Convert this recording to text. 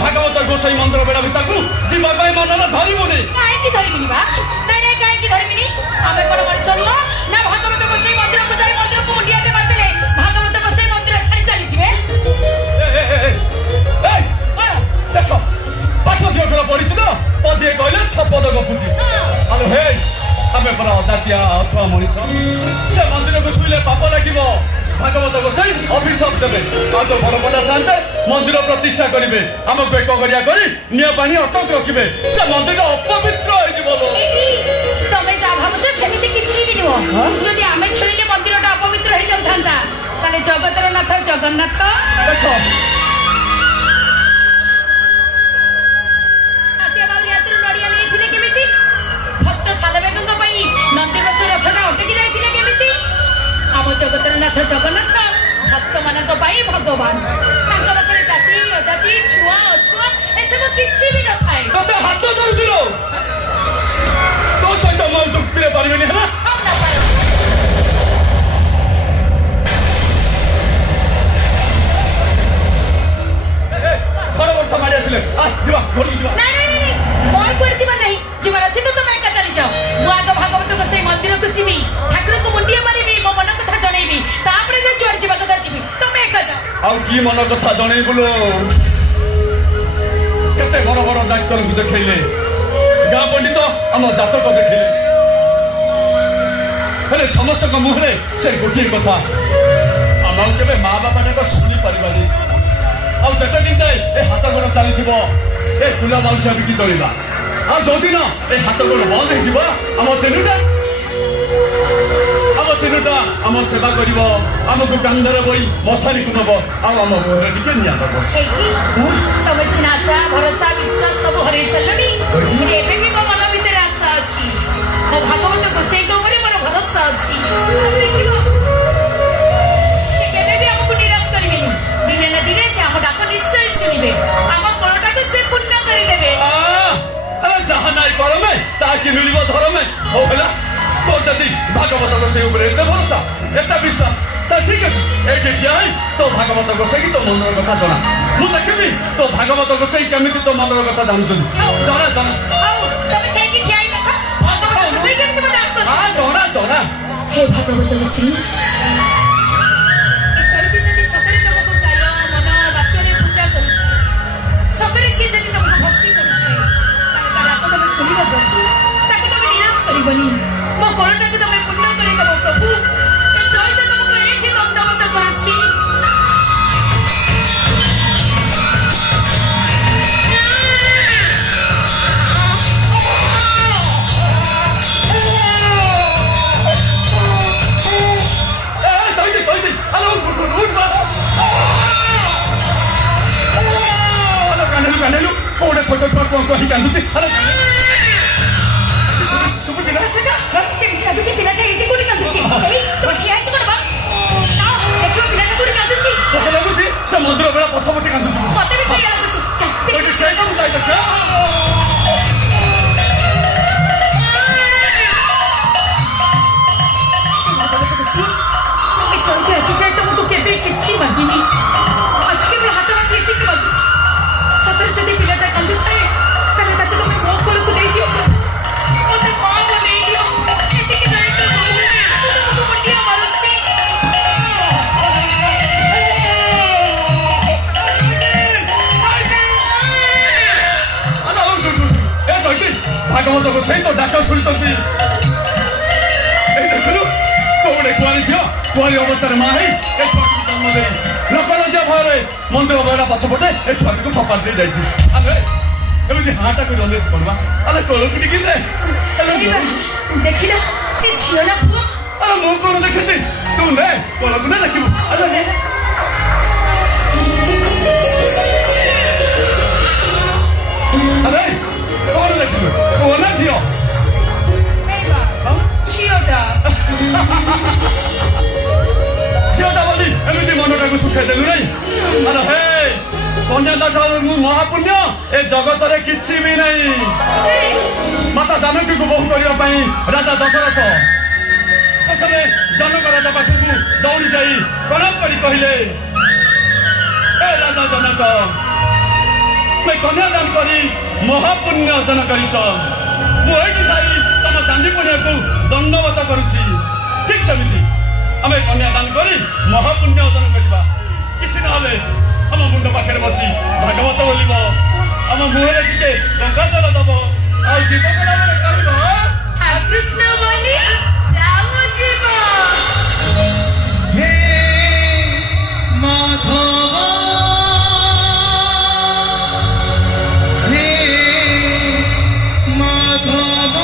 भागवत गोसाई मंदिर बेड़ा भितर को जीवा पाई मन ना धरिबुनी काहे की धरिबुनी बा नहीं काहे की धरिबुनी आमे कोन मनुष्य नुह ना भागवत गोसाई मंदिर को जाई मंदिर को मुंडिया के मारतेले भागवत गोसाई मंदिर छाड़ी चली जिवे देखो पाठ दियो कर परिचित पदे कहले छपद गपुची हेलो हे आमे पर जातिया अथवा मनुष्य से मंदिर को छुइले पाप लागिबो भागवत गोसाई अभिशाप देवे आज बड़ बड़ा शांते मंदिर प्रतिष्ठा करेंगे आम बेक गरिया करी निया पानी अटक रखिबे से मंदिर अपवित्र हो जिवो तमे जा भाबुछ सेमिति किछि भी नुह जदि आमे छुइले मंदिरटा अपवित्र हो जाउथांता ताले जगतर नाथ जगन्नाथ देखो आसिया बाबू यात्री नडिया लेथिले केमिति भक्त सालवेगंग पई नंदीबस रथटा अटकी जाइथिले केमिति आम जगतर नाथ जगन्नाथ भक्त मानक पाई भगवान तांक पाखरे जाति अजाति छुआ अछुआ एसबु किछि भी न थाए तते हाथ जोड़ुछिलो तो सहित म दुक्तिरे परिबेनी हला हम ना पाए छड़ वर्ष मारी आसिले आ जीवा घोड़ी जीवा नहीं मोर कुआर जीवन नहीं जीवन अछि तो तुम एका चली जाओ मु आग भागवत को से मंदिर को जीवी ठाकुर को मुंडिया मारिबी मो मन कथा जणैबी तापरे जे जुआर जीवा कथा जीवी तुम एका जाओ आ की मन कथा जणै बोलो केते बड़ बड़ डाक्टर को देखैले गाँ पंडित हम जातक देखिले हेले समस्त मुहरे से गोटे कथा आम केवे माँ बापा शुणी पारि आते दिन जाए ए हाथ गोड़ चली ए कुला माउसा बिकी चलवा आ जो दिन ए हाथ गोड़ बंद हो चिन्हटा आम सेवा कर आमको कांधर बई मशारी को नब आम मुहर टे निया दब तुम सिना आशा भरोसा विश्वास सब हर सारे एवं भी मो मन भर आशा अच्छी मो भागवत गोसाई मोर भरोसा अच्छी निराश करेंगे दिने ना दिने से आम डाक निश्चय शुणे आम कलटा को से पूर्ण करदे जहाँ नाई करमे ताकि मिल धरमे हो गला तो जदि भागवत गोसाई एत भरोसा एत विश्वास तो ठीक अच्छे ये जाए तो भागवत गोसाई तो मनर कथा जना मु देखी तो भागवत गोसाई केमी तो मनर कथा जानूँ जना जना जना जना हे भागवत गोसाई मो कोणटा को तमे पूर्ण करि दबो प्रभु ए जय तो तुमको एक ही दंडवत करछि ए सही हेलो उठ हेलो कानेलु कोडे छोटो छोटो को ही कांदुची हेलो मंदिर बेला पछपटे कांदुची तुमको केवे किछि मांगिनी आज केवल हाथ हाथ एति मांगुछि सतर जदि पिलाटा कांदु थाए ताले ताके तुम मो कोल को देई दियो ओते मां को देई दियो एति के नहीं तो तुमको मुंडिया मारुछि भागवत गोसाई तो डाक शुणी कौड़े कुआरी झील कुआरी अवस्था माँ है छुआ जन्म दे लोक लज्जा भय मंदिर बेड़ा पछपटे ए छुआ को फपाड़ी जाए हाटा कर पड़ा अरे कल कि देखिला से झील ना पुओ अरे मु कौन देखी तू ने कल को ना देखू अरे अरे कौन देखू कौन झील झीलटा बोली एमती मनटा को सुखाई देलु नहीं अरे हे कन्यादान महापुण्य ए जगत रे किछि भी नहीं माता जानकी को बहु करने राजा दशरथ प्रथमे जनक राजा पाखक दौड़ी जा प्रणाम कर कहले ए राजा जनक ମୁଇଁ କନ୍ୟାଦାନ କରି ମହାପୁଣ୍ୟ ଅର୍ଜନ କରିଛ ମୁଁ ଏଇଠି ଥାଇ ତମ ଦାଣ୍ଡି ପୁଣ୍ୟକୁ ଦଣ୍ଡବତ କରୁଛି ଠିକ ସେମିତି ଆମେ କନ୍ୟାଦାନ କରି ମହାପୁଣ୍ୟ ଅର୍ଜନ କରିବା କିଛି ନହେଲେ ଆମ ମୁଣ୍ଡ ପାଖରେ ବସି ଭାଗବତ ବୋଲିବ ଆମ ମୁହଁରେ ଟିକେ ଗଙ୍ଗା ଜଳ ଦବ ଆଉ ଗୀତ ବୋଲାବେଳେ କହିବ কৃষ্ণ বলি যাও জীব হে মাধব হে মাধব